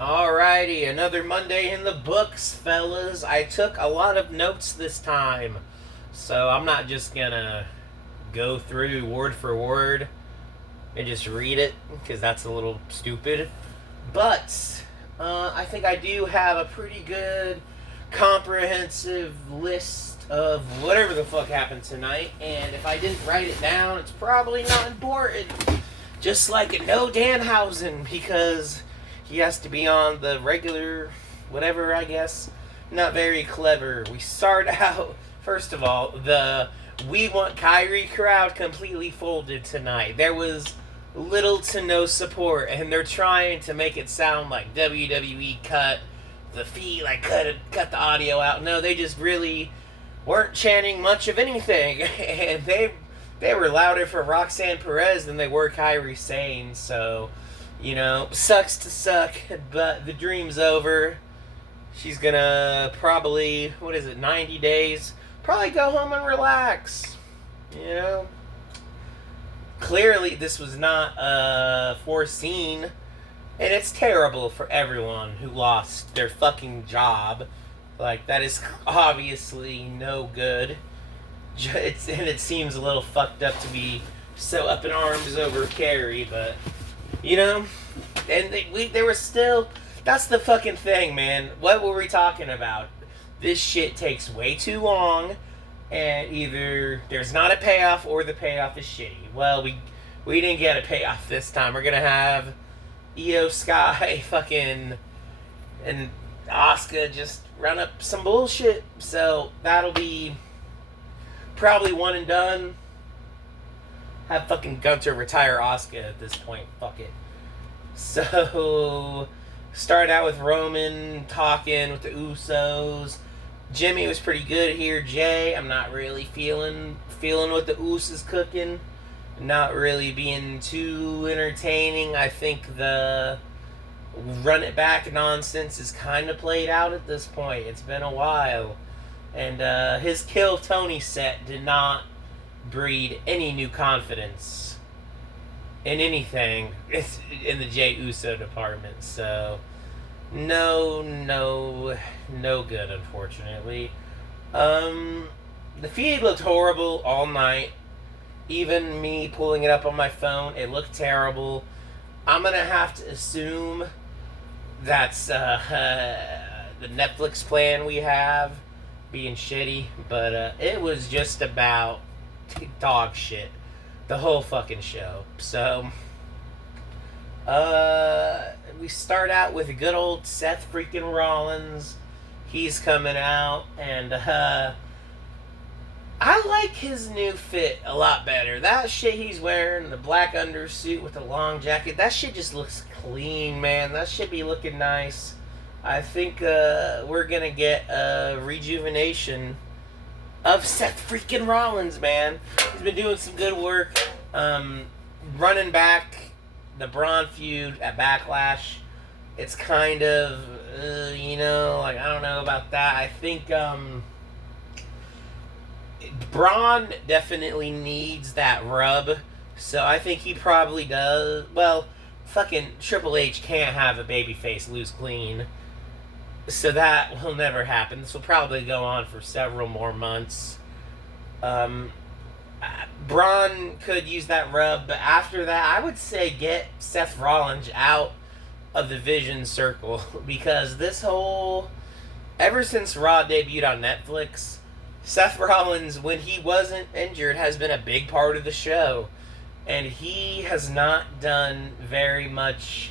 Alrighty, another Monday in the books, fellas. I took a lot of notes this time, so I'm not just gonna go through word for word and just read it, because that's a little stupid. But I think I do have a pretty good, comprehensive list of whatever the fuck happened tonight, and if I didn't write it down, it's probably not important. Just like No Danhausen, because he has to be on the regular, whatever, I guess. Not very clever. We start out, first of all, the We Want Kyrie crowd completely folded tonight. There was little to no support, and they're trying to make it sound like WWE cut the feed, like cut the audio out. No, they just really weren't chanting much of anything, and they were louder for Roxanne Perez than they were Kyrie Sane. So, sucks to suck, but the dream's over. She's gonna probably, 90 days? Probably go home and relax. Clearly this was not foreseen, and it's terrible for everyone who lost their fucking job. Like, that is obviously no good. And it seems a little fucked up to be so up in arms over Carrie, but and they were still. That's the fucking thing, man. What were we talking about? This shit takes way too long, and either there's not a payoff or the payoff is shitty. Well, we didn't get a payoff this time. We're gonna have Io Sky fucking and Asuka just run up some bullshit. So that'll be probably one and done. Have fucking Gunter retire Asuka at this point. Fuck it. So, start out with Roman talking with the Usos. Jimmy was pretty good here. Jay, I'm not really feeling what the Usos cooking. Not really being too entertaining. I think the run it back nonsense is kind of played out at this point. It's been a while. And his Kill Tony set did not breed any new confidence in anything in the Jey Uso department. So, no good, unfortunately. The feed looked horrible all night. Even me pulling it up on my phone, it looked terrible. I'm gonna have to assume that's the Netflix plan we have being shitty, but it was just about dog shit the whole fucking show. So we start out with good old Seth freaking Rollins. He's coming out, and I like his new fit a lot better. That shit he's wearing, the black undersuit with the long jacket, that shit just looks clean, man. That should be looking nice. I think we're gonna get a rejuvenation of Seth freaking Rollins, man. He's been doing some good work. Running back the Braun feud at Backlash. It's kind of, I don't know about that. I think Braun definitely needs that rub. So I think he probably does. Well, fucking Triple H can't have a babyface lose clean. So that will never happen. This will probably go on for several more months. Braun could use that rub, but after that, I would say get Seth Rollins out of the Vision Circle, because ever since Raw debuted on Netflix, Seth Rollins, when he wasn't injured, has been a big part of the show, and he has not done very much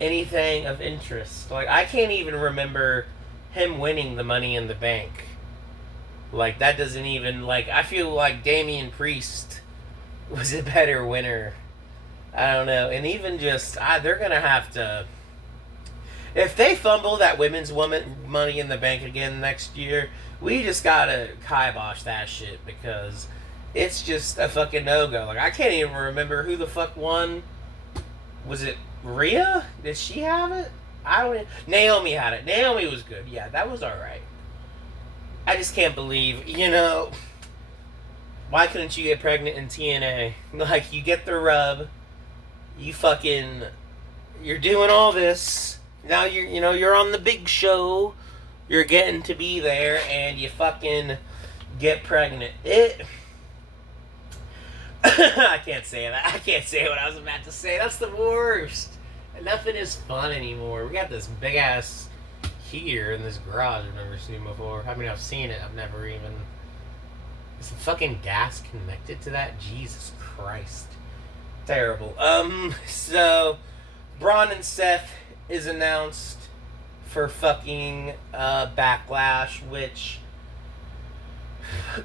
anything of interest. Like, I can't even remember him winning the Money in the Bank. Like, that doesn't even, I feel like Damian Priest was a better winner. I don't know. And even just, they're going to have to, if they fumble that women's Money in the Bank again next year, we just got to kibosh that shit, because it's just a fucking no-go. Like, I can't even remember who the fuck won. Was it Rhea? Did she have it? Naomi had it. Naomi was good. Yeah, that was alright. I just can't believe, why couldn't you get pregnant in TNA? Like, you get the rub, you're doing all this, Now you're on the big show. You're getting to be there, and you fucking get pregnant. I can't say that. I can't say what I was about to say. That's the worst. And nothing is fun anymore. We got this big ass here in this garage I've never seen before. I mean, I've seen it. I've never even. Is the fucking gas connected to that? Jesus Christ. Terrible. So Braun and Seth is announced for fucking Backlash, which,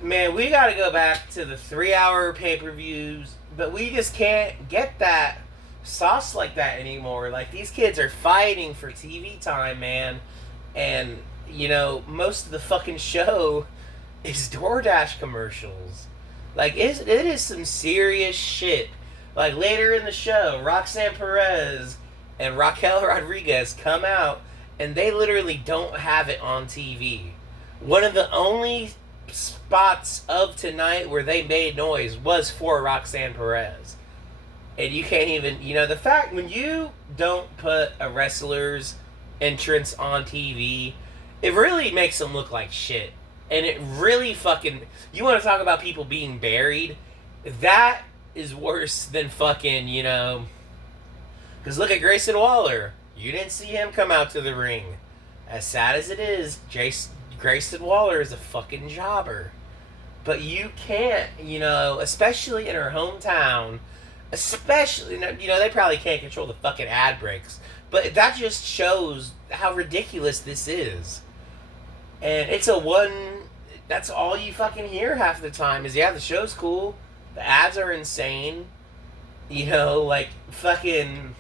man, we gotta go back to the 3-hour pay-per-views, but we just can't get that sauce like that anymore. Like, these kids are fighting for TV time, man, and, most of the fucking show is DoorDash commercials. Like, it is some serious shit. Like, later in the show, Roxanne Perez and Raquel Rodriguez come out, and they literally don't have it on TV. One of the only spots of tonight where they made noise was for Roxanne Perez. And you can't even, the fact when you don't put a wrestler's entrance on TV, it really makes them look like shit. And it really fucking, you want to talk about people being buried? That is worse than fucking, because look at Grayson Waller. You didn't see him come out to the ring. As sad as it is, Grayson Waller is a fucking jobber. But you can't, especially in her hometown, especially, they probably can't control the fucking ad breaks. But that just shows how ridiculous this is. And that's all you fucking hear half the time is, yeah, the show's cool. The ads are insane. Fucking...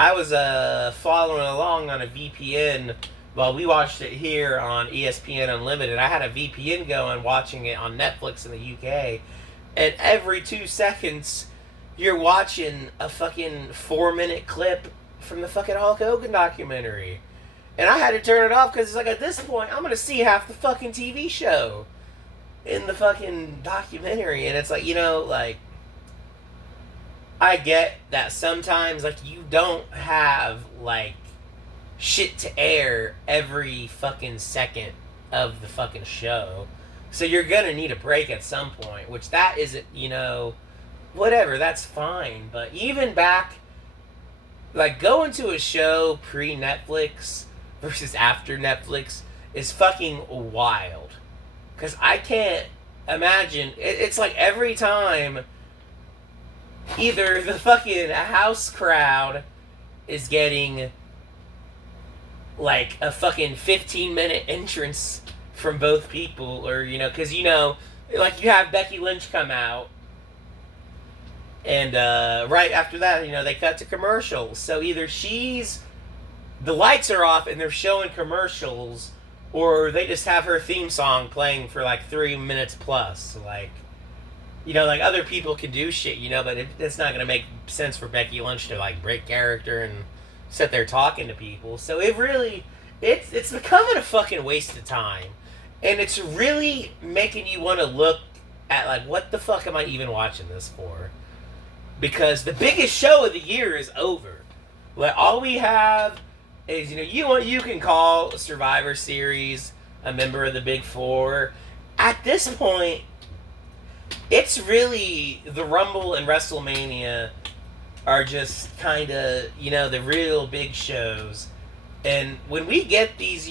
I was following along on a VPN while we watched it here on ESPN Unlimited. I had a VPN going watching it on Netflix in the UK. And every 2 seconds, you're watching a fucking 4-minute clip from the fucking Hulk Hogan documentary. And I had to turn it off because it's like, at this point, I'm going to see half the fucking TV show in the fucking documentary. And it's like, I get that sometimes, you don't have, shit to air every fucking second of the fucking show. So you're gonna need a break at some point, which that isn't, whatever, that's fine. But even back, going to a show pre-Netflix versus after Netflix is fucking wild. Because I can't imagine, it's like every time either the fucking house crowd is getting a fucking 15-minute entrance from both people, or because you have Becky Lynch come out, and right after that, they cut to commercials. So either the lights are off and they're showing commercials, or they just have her theme song playing for 3 minutes plus. Other people can do shit, but it's not going to make sense for Becky Lynch to, break character and sit there talking to people. So it's becoming a fucking waste of time. And it's really making you want to look at, what the fuck am I even watching this for? Because the biggest show of the year is over. All we have is, you can call Survivor Series a member of the Big Four. At this point, it's really the Rumble and WrestleMania are just kind of, the real big shows. And when we get these,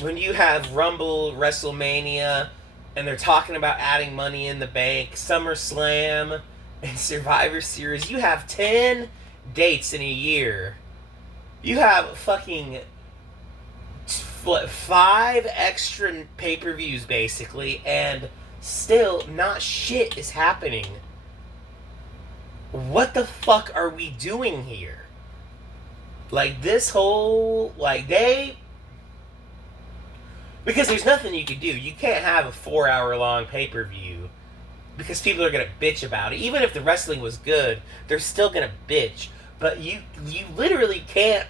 when you have Rumble, WrestleMania, and they're talking about adding Money in the Bank, SummerSlam, and Survivor Series, you have 10 dates in a year. You have fucking 5 extra pay-per-views, basically, and still not shit is happening. What the fuck are we doing here? This whole, because there's nothing you can do. You can't have a 4-hour long pay-per-view because people are going to bitch about it. Even if the wrestling was good, they're still going to bitch. But you literally can't,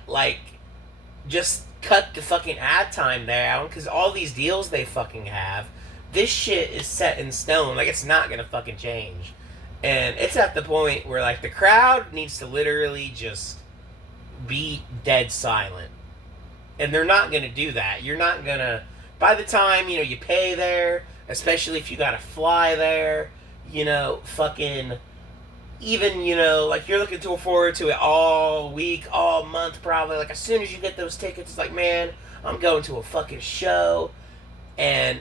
just cut the fucking ad time down because all these deals they fucking have, this shit is set in stone. It's not going to fucking change. And it's at the point where, the crowd needs to literally just be dead silent. And they're not going to do that. You're not going to, by the time, you pay there, especially if you got to fly there, fucking, even, like you're looking forward to it all week, all month probably. Like as soon as you get those tickets, it's like, man, I'm going to a fucking show. And,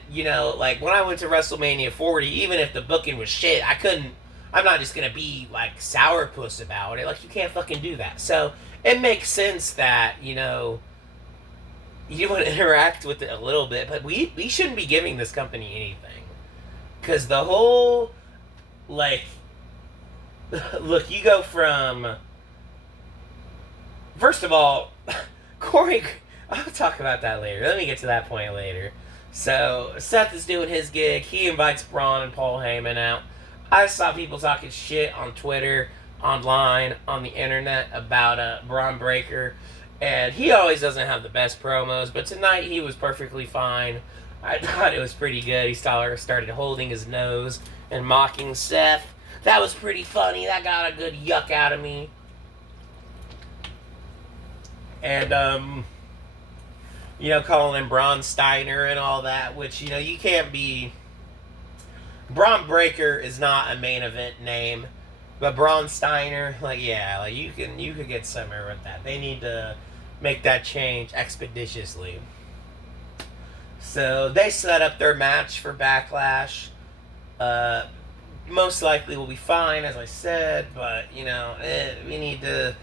like when I went to WrestleMania 40, even if the booking was shit, I'm not just going to be like sourpuss about it. Like you can't fucking do that. So it makes sense that, you want to interact with it a little bit, but we shouldn't be giving this company anything. Because the whole, like, look, you go from, first of all, Corey, I'll talk about that later. Let me get to that point later. So, Seth is doing his gig. He invites Braun and Paul Heyman out. I saw people talking shit on Twitter, online, on the internet about Braun Breaker. And he always doesn't have the best promos, but tonight he was perfectly fine. I thought it was pretty good. He started holding his nose and mocking Seth. That was pretty funny. That got a good yuck out of me. And, calling him Braun Steiner and all that, which, you can't be... Braun Breaker is not a main event name, but Braun Steiner, you could get somewhere with that. They need to make that change expeditiously. So they set up their match for Backlash. Most likely will be fine, as I said, but we need to.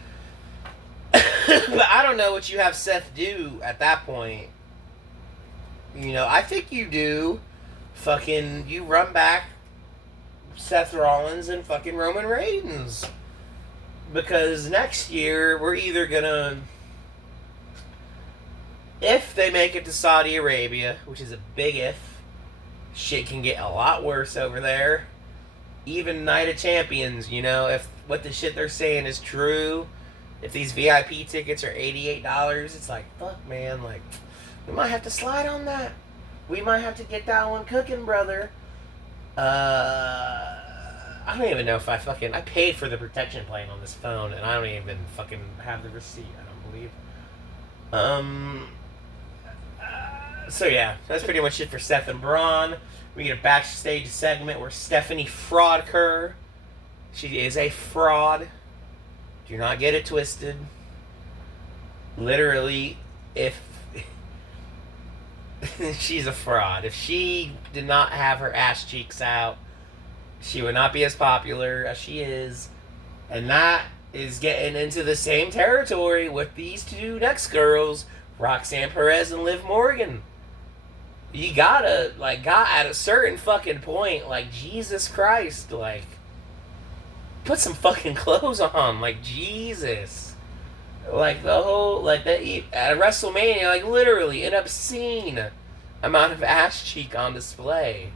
But I don't know what you have Seth do at that point. I think you do. You run back Seth Rollins and fucking Roman Reigns. Because next year, we're either gonna... If they make it to Saudi Arabia, which is a big if, shit can get a lot worse over there. Even Night of Champions, if what the shit they're saying is true, if these VIP tickets are $88, it's like, fuck, man, like, we might have to slide on that. We might have to get that one cooking, brother. I don't even know if I paid for the protection plan on this phone, and I don't even fucking have the receipt, I don't believe. So yeah, that's pretty much it for Seth and Braun. We get a backstage segment where Stephanie Fraudker, she is a fraud. Do not get it twisted. Literally, if she's a fraud. If she did not have her ass cheeks out, she would not be as popular as she is. And that is getting into the same territory with these two next girls, Roxanne Perez and Liv Morgan. You gotta, at a certain fucking point, Jesus Christ, put some fucking clothes on, Jesus. The whole, at WrestleMania, literally an obscene amount of ass cheek on display.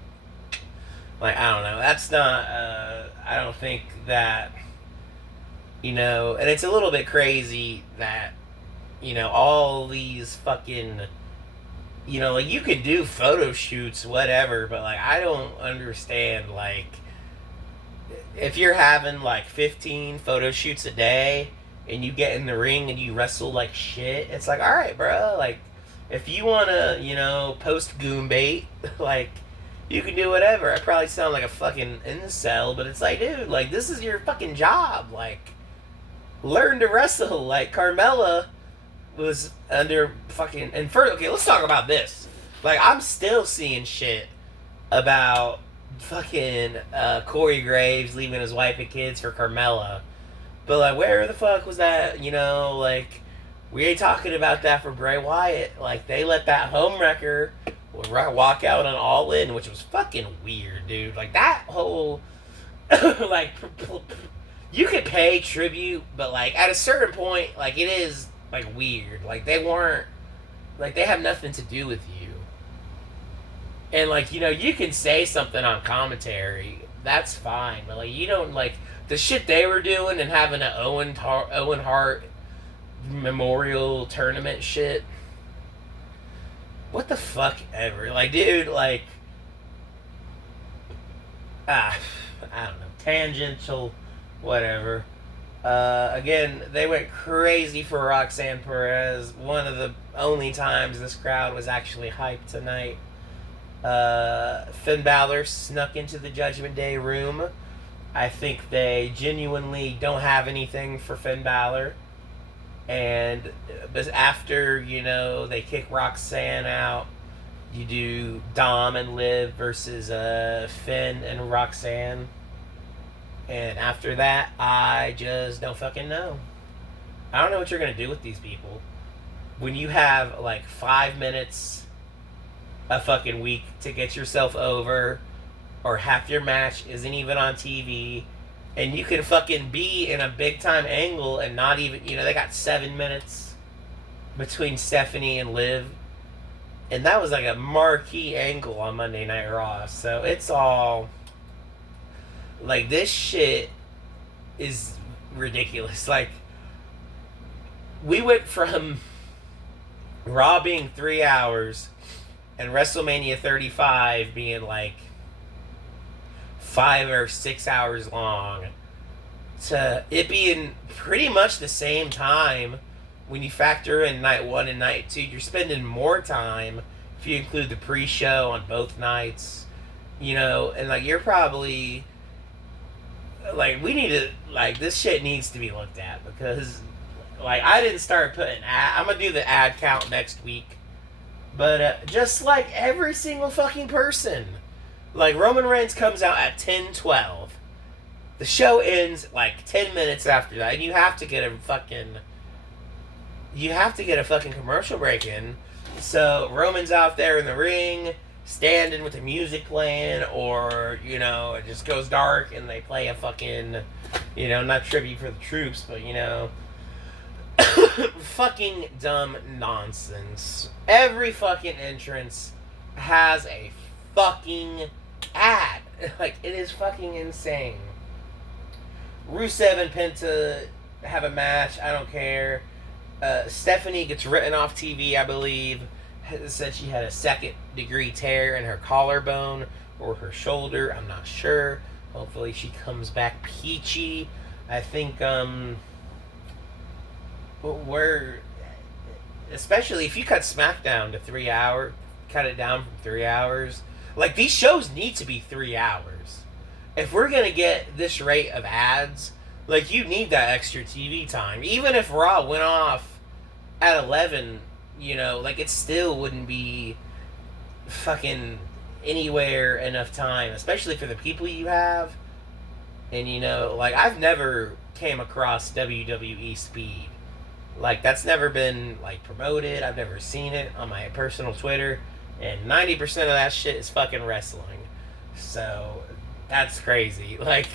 I don't know, that's not, I don't think that, and it's a little bit crazy that, all these fucking, you could do photo shoots, whatever, but, I don't understand, if you're having, 15 photo shoots a day, and you get in the ring and you wrestle like shit, it's alright, bro, if you wanna, post goon bait, you can do whatever. I probably sound like a fucking incel, but it's dude, this is your fucking job, learn to wrestle, Carmella was under fucking, and first, okay, let's talk about this, I'm still seeing shit about fucking, Corey Graves leaving his wife and kids for Carmella, but, where the fuck was that, we ain't talking about that for Bray Wyatt, they let that homewrecker walk out on All In, which was fucking weird, dude, that whole, you could pay tribute, but, at a certain point, it is, weird, they weren't, they have nothing to do with you, and, you can say something on commentary, that's fine, but, you don't, the shit they were doing and having an Owen Hart memorial tournament shit, what the fuck ever, dude, I don't know, tangential, whatever. Again, they went crazy for Roxanne Perez. One of the only times this crowd was actually hyped tonight. Finn Balor snuck into the Judgment Day room. I think they genuinely don't have anything for Finn Balor. And but after, they kick Roxanne out, you do Dom and Liv versus Finn and Roxanne. And after that, I just don't fucking know. I don't know what you're going to do with these people. When you have like 5 minutes a fucking week to get yourself over, or half your match isn't even on TV, and you can fucking be in a big time angle and not even, they got 7 minutes between Stephanie and Liv. And that was like a marquee angle on Monday Night Raw. So it's all like, this shit is ridiculous. Like, we went from Raw being 3 hours and WrestleMania 35 being like 5 or 6 hours long to it being pretty much the same time when you factor in night 1 and night 2. You're spending more time if you include the pre-show on both nights, and like, you're probably like, we need to, like, this shit needs to be looked at, because like, I didn't start putting I'm gonna do the ad count next week, but just like every single fucking person, like, Roman Reigns comes out at 10:12, the show ends like 10 minutes after that, and you have to get a fucking commercial break in. So Roman's out there in the ring standing with the music playing, or it just goes dark and they play a fucking, not tribute for the troops, but fucking dumb nonsense. Every fucking entrance has a fucking ad. Like, it is fucking insane. Rusev and Penta have a match. I don't care. Stephanie gets written off TV, I believe. Said she had a 2nd-degree tear in her collarbone or her shoulder. I'm not sure. Hopefully she comes back peachy. I think especially if you cut SmackDown to 3 hours, cut it down from 3 hours. Like, these shows need to be 3 hours. If we're gonna get this rate of ads, like, you need that extra TV time. Even if Raw went off at 11, like, it still wouldn't be fucking anywhere enough time, especially for the people you have. And, like, I've never came across WWE Speed. Like, that's never been, like, promoted. I've never seen it on my personal Twitter. And 90% of that shit is fucking wrestling. So, that's crazy. Like,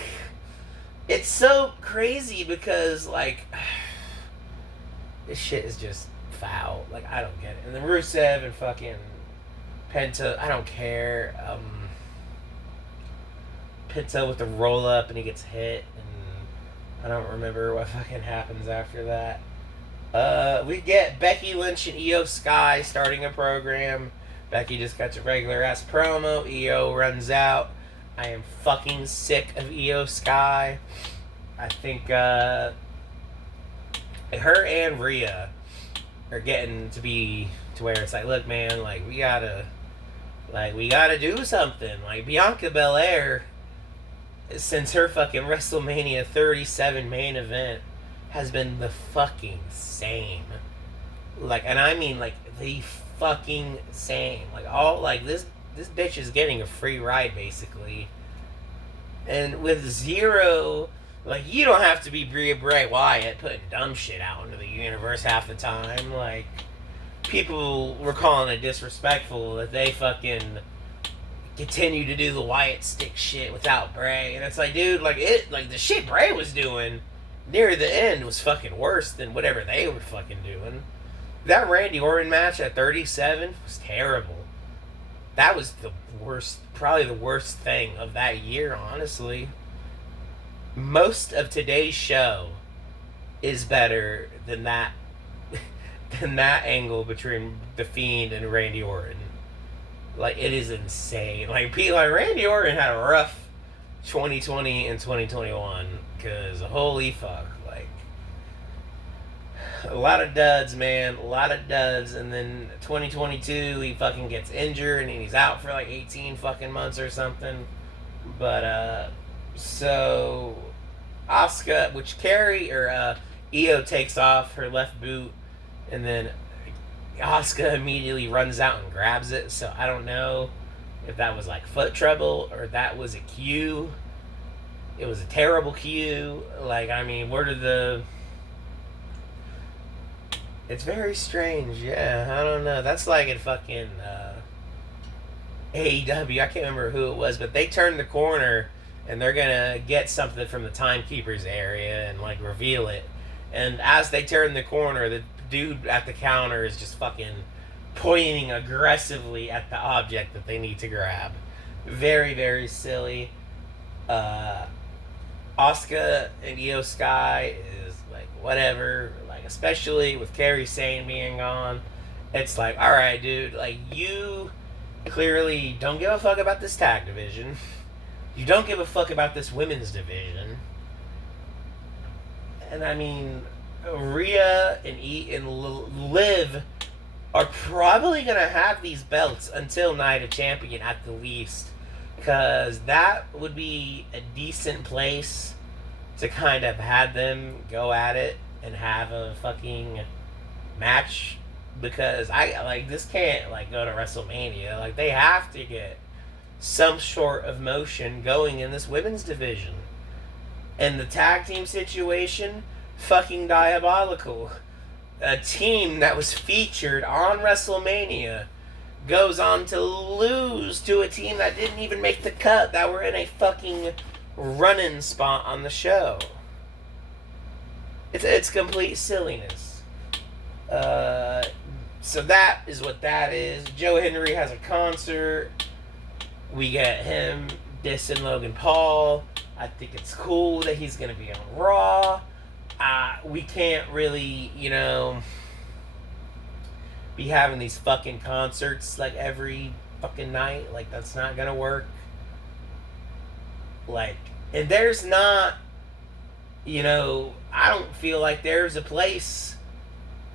it's so crazy because, like, this shit is just foul. Like, I don't get it. And then Rusev and fucking Penta, I don't care. Penta with the roll up and he gets hit, and I don't remember what fucking happens after that. We get Becky Lynch and Io Sky starting a program. Becky just got a regular ass promo. Io runs out. I am fucking sick of Io Sky. I think her and Rhea are getting to be to where it's like, look, man, like, we gotta do something. Like, Bianca Belair, since her fucking WrestleMania 37 main event, has been the fucking same. Like, and I mean, like, the fucking same. Like, all, like, this bitch is getting a free ride, basically. And with zero, like, you don't have to be Bray Wyatt putting dumb shit out into the universe half the time. Like, people were calling it disrespectful that they fucking continue to do the Wyatt stick shit without Bray. And it's like, dude, like, the shit Bray was doing near the end was fucking worse than whatever they were fucking doing. That Randy Orton match at 37 was terrible. That was the worst, probably the worst thing of that year, honestly. Most of today's show is better than that angle between The Fiend and Randy Orton. Like, it is insane. Like Randy Orton had a rough 2020 and 2021, because holy fuck, like, a lot of duds, man. A lot of duds. And then 2022, he fucking gets injured and he's out for like 18 fucking months or something. But, so Asuka, which Carrie or Io takes off her left boot, and then Asuka immediately runs out and grabs it. So I don't know if that was like foot trouble or that was a cue. It was a terrible cue. Like, I mean, where did the. It's very strange, yeah. I don't know. That's like in fucking AEW. I can't remember who it was, but they turned the corner and they're gonna get something from the timekeeper's area and like reveal it. And as they turn the corner, the dude at the counter is just fucking pointing aggressively at the object that they need to grab. Very, very silly. Asuka and Io Sky is like whatever. Like, especially with Kairi Sane being gone, it's like, all right, dude. Like, you clearly don't give a fuck about this tag division. You don't give a fuck about this women's division. And I mean, Rhea and Liv are probably gonna have these belts until Night of Champion at the least, because that would be a decent place to kind of have them go at it and have a fucking match. Because I like this can't like go to WrestleMania. Like, they have to get some sort of motion going in this women's division. And the tag team situation, fucking diabolical. A team that was featured on WrestleMania goes on to lose to a team that didn't even make the cut, that were in a fucking run-in spot on the show. It's complete silliness. So that is what that is. Joe Henry has a concert. We get him dissing Logan Paul. I think it's cool that he's going to be on Raw. We can't really, be having these fucking concerts like every fucking night. Like, that's not going to work. Like, and there's not, I don't feel like there's a place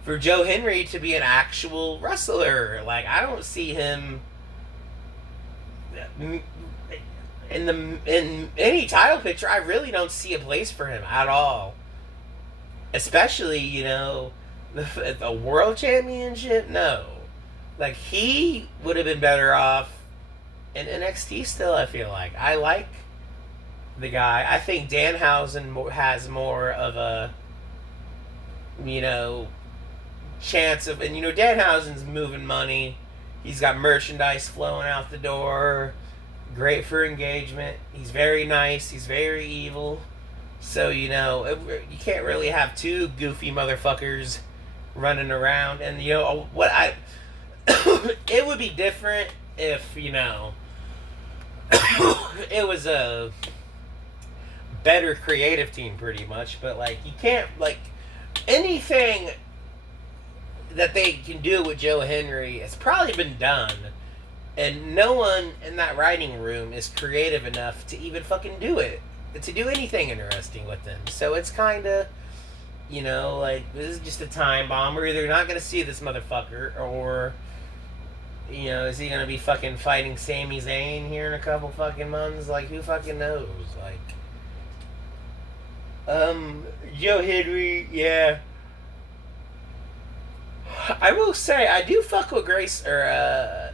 for Joe Henry to be an actual wrestler. Like, I don't see him in any title picture. I really don't see a place for him at all. Especially, the world championship. No, like, he would have been better off in NXT. Still, I feel like I like the guy. I think Danhausen has more of a chance of, and Danhausen's moving money. He's got merchandise flowing out the door. Great for engagement. He's very nice. He's very evil. So, you can't really have two goofy motherfuckers running around. And, it would be different if, it was a better creative team pretty much. But, like, you can't, like, anything that they can do with Joe Henry has probably been done. And no one in that writing room is creative enough to even fucking do it. To do anything interesting with them. So it's kind of, like, this is just a time bomb. We're either not going to see this motherfucker, or, is he going to be fucking fighting Sami Zayn here in a couple fucking months? Like, who fucking knows? Like, Joe Henry, yeah. I will say, I do fuck with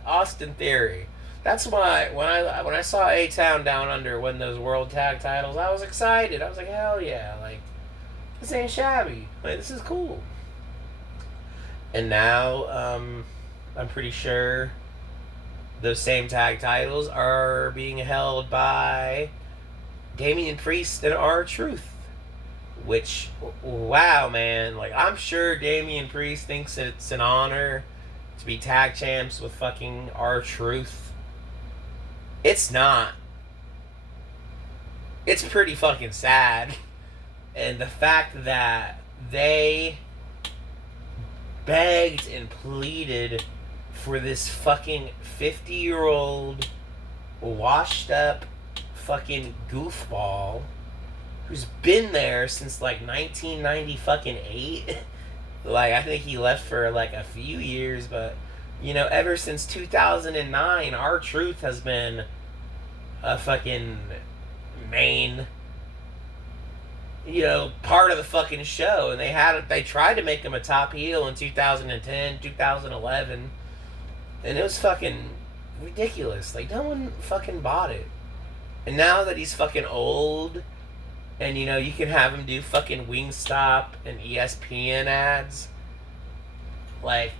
Austin Theory. That's why when I saw A-Town Down Under win those World Tag Titles, I was excited. I was like, hell yeah, like, this ain't shabby. Like, this is cool. And now, I'm pretty sure those same tag titles are being held by Damian Priest and R-Truth. Which, wow, man. Like, I'm sure Damian Priest thinks it's an honor to be tag champs with fucking R-Truth. It's not. It's pretty fucking sad. And the fact that they begged and pleaded for this fucking 50-year-old washed up fucking goofball who's been there since like 1990 fucking 8 Like, I think he left for like a few years, but ever since 2009, R-Truth has been a fucking main, part of the fucking show. And they tried to make him a top heel in 2010, 2011, and it was fucking ridiculous. Like, no one fucking bought it. And now that he's fucking old, and you can have him do fucking Wingstop and ESPN ads. Like,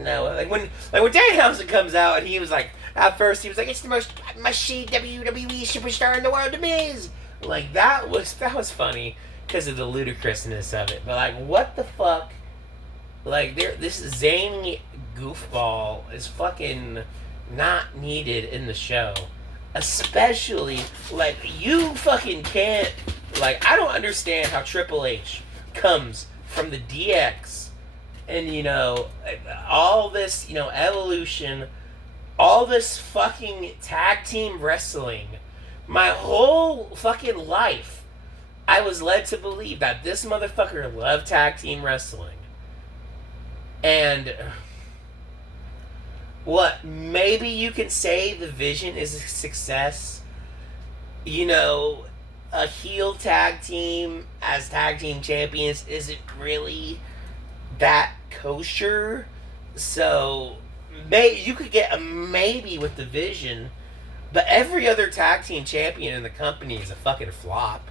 no, like when Danhausen comes out and he was like, at first he was like, it's the most machine WWE superstar in the world, The Miz. Like, that was funny because of the ludicrousness of it. But like, what the fuck? Like, this zany goofball is fucking not needed in the show. Especially, like, you fucking can't, like, I don't understand how Triple H comes from the DX and, all this, evolution, all this fucking tag team wrestling. My whole fucking life, I was led to believe that this motherfucker loved tag team wrestling. And what, maybe you can say the Vision is a success. A heel tag team as tag team champions isn't really that kosher. So, you could get a maybe with the Vision, but every other tag team champion in the company is a fucking flop.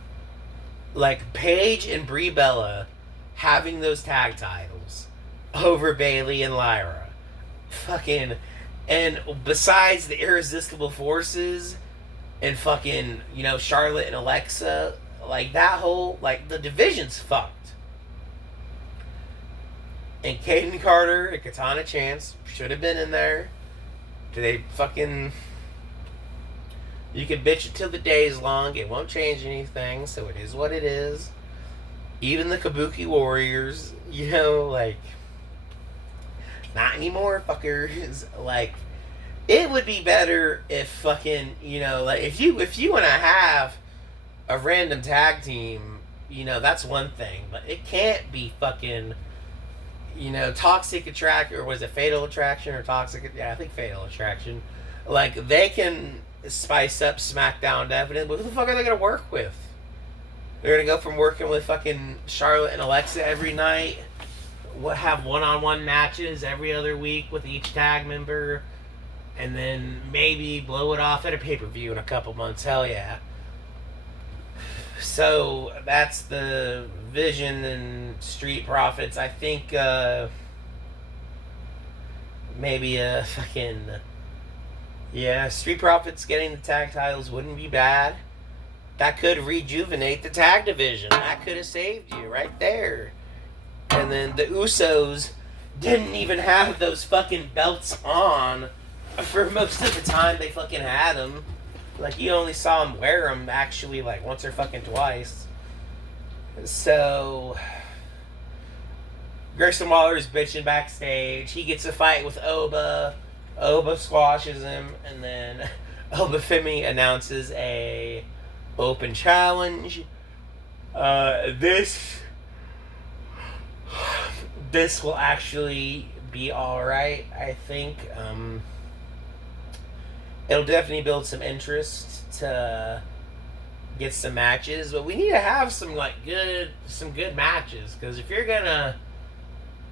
Like, Paige and Brie Bella having those tag titles over Bayley and Lyra. Fucking, and besides the Irresistible Forces and fucking, Charlotte and Alexa, like, that whole, like, the division's fucked. And Kaden Carter and Katana Chance should have been in there. Do they fucking... You can bitch it till the day's long. It won't change anything, so it is what it is. Even the Kabuki Warriors, like... Not anymore, fuckers. Like, it would be better if fucking, like, if you want to have a random tag team, that's one thing. But it can't be fucking, Toxic Attraction, or was it Fatal Attraction or Toxic? Yeah, I think Fatal Attraction. Like, they can spice up SmackDown definitely, but who the fuck are they going to work with? They're going to go from working with fucking Charlotte and Alexa every night, have one-on-one matches every other week with each tag member, and then maybe blow it off at a pay-per-view in a couple months. Hell yeah. So that's the Vision and Street Profits. I think maybe a fucking, Street Profits getting the tag titles wouldn't be bad. That could rejuvenate the tag division. That could have saved you right there. And then the Usos didn't even have those fucking belts on for most of the time they fucking had them. Like, you only saw them wear them actually like once or fucking twice. So, Grayson Waller's bitching backstage. He gets a fight with Oba. Oba squashes him, and then Oba Femi announces a open challenge. This will actually be alright, I think. It'll definitely build some interest to get some matches, but we need to have some good matches, because if you're gonna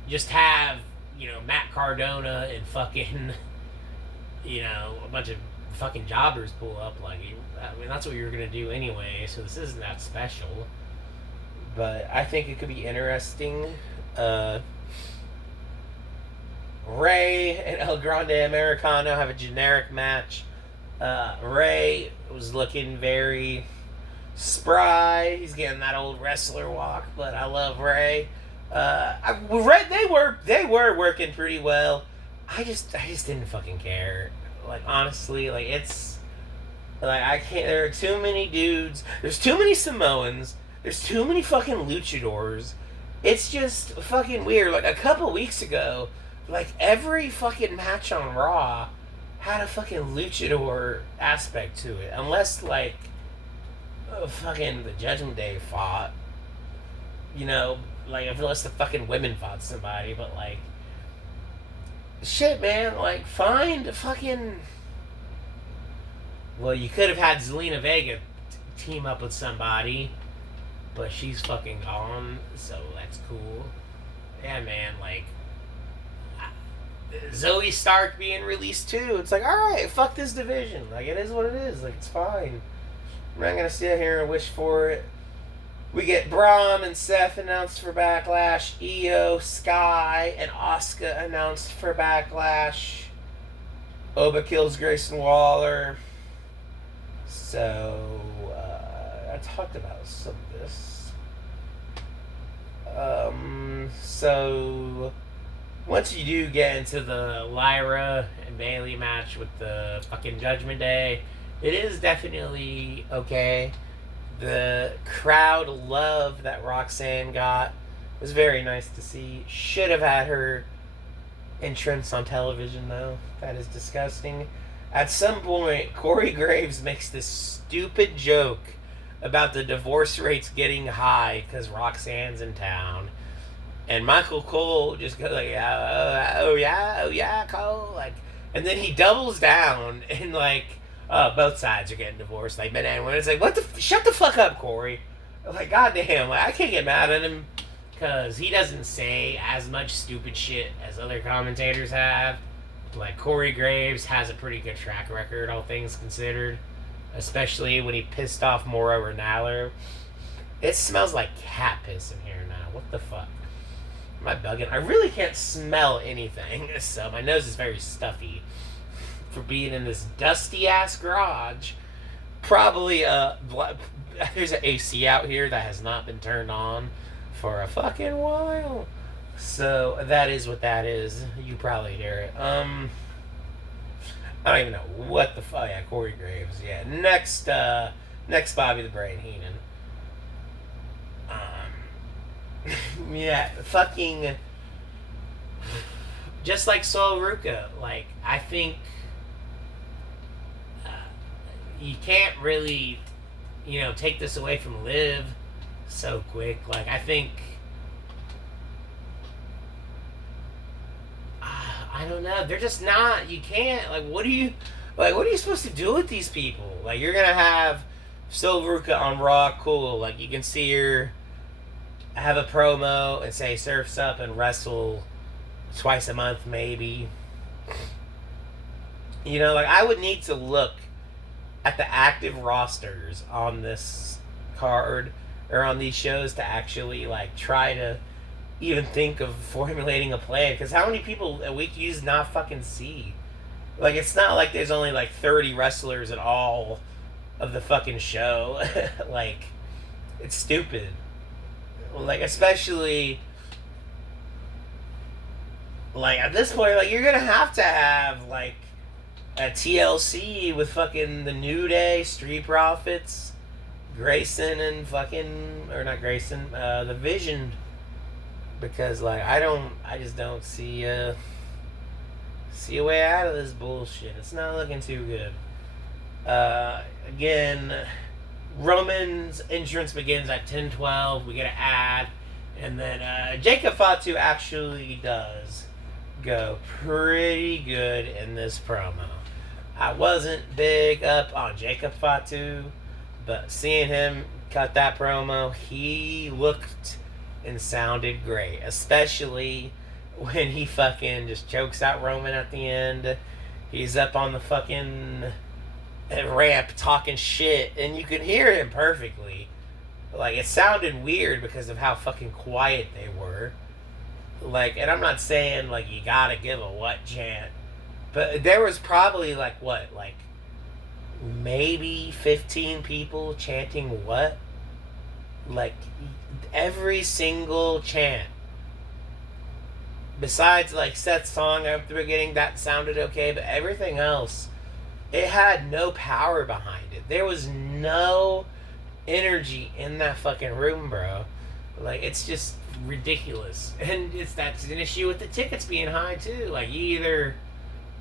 just have, Matt Cardona and fucking, a bunch of fucking jobbers pull up, like, that's what you're gonna do anyway, so this isn't that special. But I think it could be interesting. Ray and El Grande Americano have a generic match. Ray was looking very spry. He's getting that old wrestler walk, but I love Ray. They were working pretty well. I just didn't fucking care. Like, honestly, like, it's like, I can't. There are too many dudes. There's too many Samoans. There's too many fucking luchadors. It's just fucking weird. Like, a couple weeks ago, like, every fucking match on Raw had a fucking luchador aspect to it. Unless, like, fucking the Judgment Day fought. like, unless the fucking women fought somebody, but, like, shit, man, like, find a fucking... Well, you could have had Zelina Vega team up with somebody, but she's fucking gone, so that's cool. Yeah, man, like, Zoe Stark being released too. It's like, alright, fuck this division. Like, it is what it is. Like, it's fine. I'm not gonna sit here and wish for it. We get Braun and Seth announced for Backlash. Io, Sky, and Asuka announced for Backlash. Oba kills Grayson Waller. So, I talked about some of this. So, once you do get into the Lyra and Bayley match with the fucking Judgment Day, it is definitely okay. The crowd love that Roxanne got. It was very nice to see. Should have had her entrance on television, though. That is disgusting. At some point, Corey Graves makes this stupid joke about the divorce rates getting high because Roxanne's in town. And Michael Cole just goes like, oh yeah, Cole. Like, and then he doubles down and like, both sides are getting divorced. Like, men and women. It's like, shut the fuck up, Corey. Like, goddamn, like, I can't get mad at him because he doesn't say as much stupid shit as other commentators have. Like, Corey Graves has a pretty good track record, all things considered. Especially when he pissed off Mauro Ranallo. It smells like cat piss in here now. What the fuck? Am I bugging? I really can't smell anything, so my nose is very stuffy for being in this dusty ass garage. Probably there's an AC out here that has not been turned on for a fucking while. So that is what that is. You probably hear it. I don't even know what the fuck. Yeah, Corey Graves. Yeah, next Bobby the Brain Heenan. Yeah, fucking. Just like Sol Ruca, like, I think you can't really, take this away from Liv so quick. Like, I think. I don't know. They're just not. You can't. Like, what are you supposed to do with these people? Like, you're gonna have Sol Ruca on Raw, cool. Like, you can see her have a promo and say Surf's Up and wrestle twice a month, maybe. Like, I would need to look at the active rosters on this card or on these shows to actually, like, try to even think of formulating a plan. Because how many people a week you not fucking see? Like, it's not like there's only, like, 30 wrestlers at all of the fucking show. Like, it's stupid. Like, especially, like, at this point, like, you're gonna have to have, like, a TLC with fucking the New Day, Street Profits, Grayson, and fucking, or not Grayson, the Vision, because, like, I just don't see a way out of this bullshit. It's not looking too good. Again, Roman's entrance begins at 10:12. We get an ad, and then Jacob Fatu actually does go pretty good in this promo. I wasn't big up on Jacob Fatu, but seeing him cut that promo, he looked and sounded great, especially when he fucking just chokes out Roman at the end. He's up on the fucking ramp talking shit, and you can hear him perfectly. Like, it sounded weird because of how fucking quiet they were. Like, and I'm not saying, like, you gotta give a what chant, but there was probably, like, what, like, maybe 15 people chanting what? Like, every single chant. Besides, like, Seth's song at the beginning, that sounded okay, but everything else, it had no power behind it. There was no energy in that fucking room, bro. Like, it's just ridiculous. And that's an issue with the tickets being high, too. Like, you're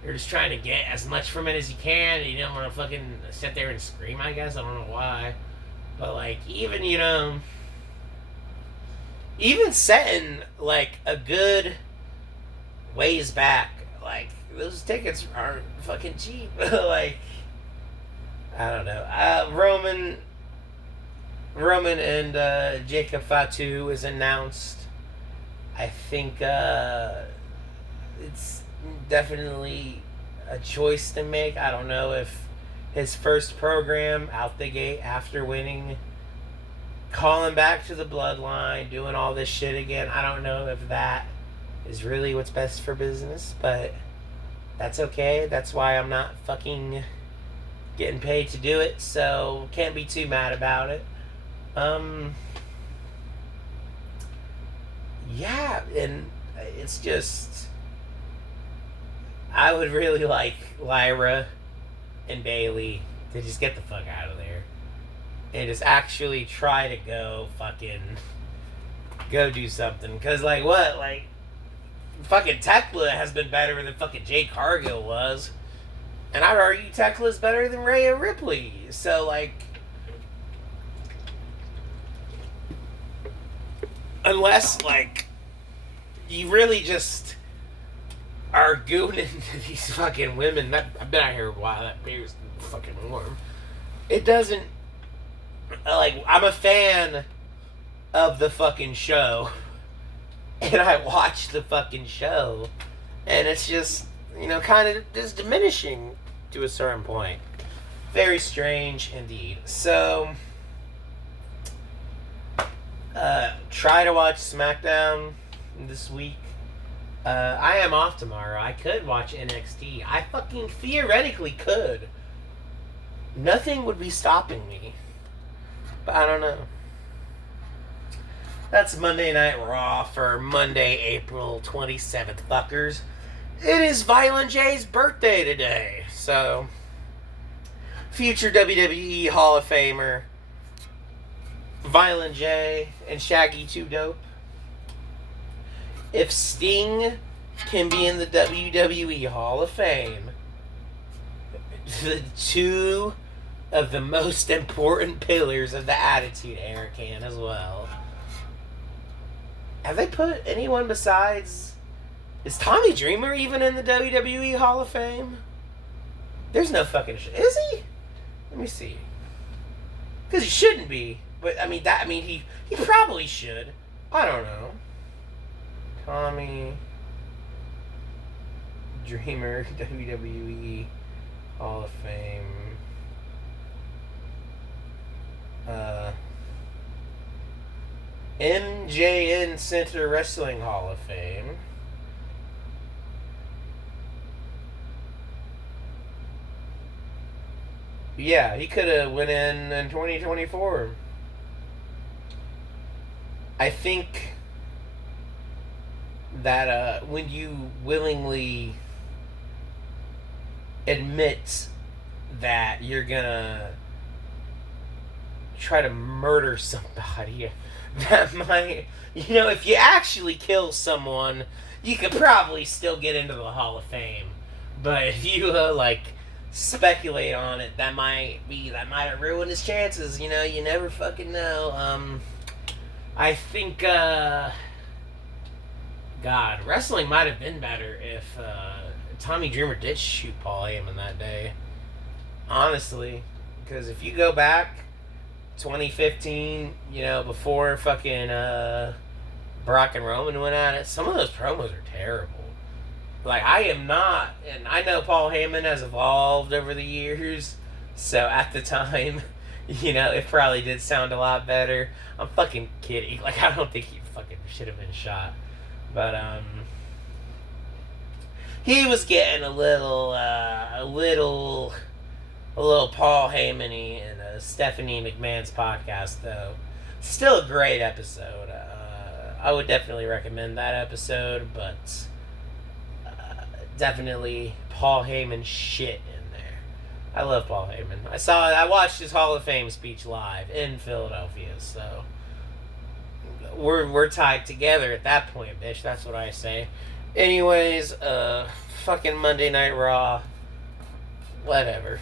just trying to get as much from it as you can, and you don't want to fucking sit there and scream, I guess. I don't know why. But, like, even, even setting like a good ways back, like those tickets aren't fucking cheap. Like I don't know. Roman and Jacob Fatu is announced. I think it's definitely a choice to make. I don't know if his first program out the gate after winning, calling back to the bloodline, doing all this shit again. I don't know if that is really what's best for business, but that's okay. That's why I'm not fucking getting paid to do it, so can't be too mad about it. Yeah, and it's just I would really like Lyra and Bailey to just get the fuck out of there and just actually try to go do something. Cause like what, like fucking Tekla has been better than fucking Jade Cargill was, and I'd argue Tekla's better than Rhea Ripley. So like, unless like you really just are gooning into these fucking women. I've been out here a while. That beer's fucking warm. It doesn't like I'm a fan of the fucking show, and I watch the fucking show, and it's just kind of just diminishing to a certain point. Very strange indeed. So, try to watch SmackDown this week. I am off tomorrow. I could watch NXT. I fucking theoretically could. Nothing would be stopping me. But I don't know. That's Monday Night Raw for Monday, April 27th, fuckers. It is Violent J's birthday today. So, future WWE Hall of Famer Violent J and Shaggy 2 Dope. If Sting can be in the WWE Hall of Fame, the two of the most important pillars of the Attitude Era can as well. Have they put anyone besides... Is Tommy Dreamer even in the WWE Hall of Fame? There's no fucking... Is he? Let me see. Because he shouldn't be. But, he probably should. I don't know. Tommy Dreamer, WWE Hall of Fame. MJN Center Wrestling Hall of Fame. Yeah, he could have went in 2024. I think that when you willingly admit that you're gonna try to murder somebody, that might, if you actually kill someone, you could probably still get into the Hall of Fame. But if you speculate on it, that might have ruined his chances. You never fucking know. I think God, wrestling might have been better if Tommy Dreamer did shoot Paul Heyman that day. Honestly, because if you go back 2015, before fucking Brock and Roman went at it, some of those promos are terrible. Like, I am not, and I know Paul Heyman has evolved over the years, so at the time, it probably did sound a lot better. I'm fucking kidding. Like, I don't think he fucking should have been shot. But, he was getting a little Paul Heyman-y in Stephanie McMahon's podcast, though. Still a great episode. I would definitely recommend that episode, but definitely Paul Heyman shit in there. I love Paul Heyman. I watched his Hall of Fame speech live in Philadelphia, so we're tied together at that point, bitch. That's what I say. Anyways, fucking Monday Night Raw. Whatever.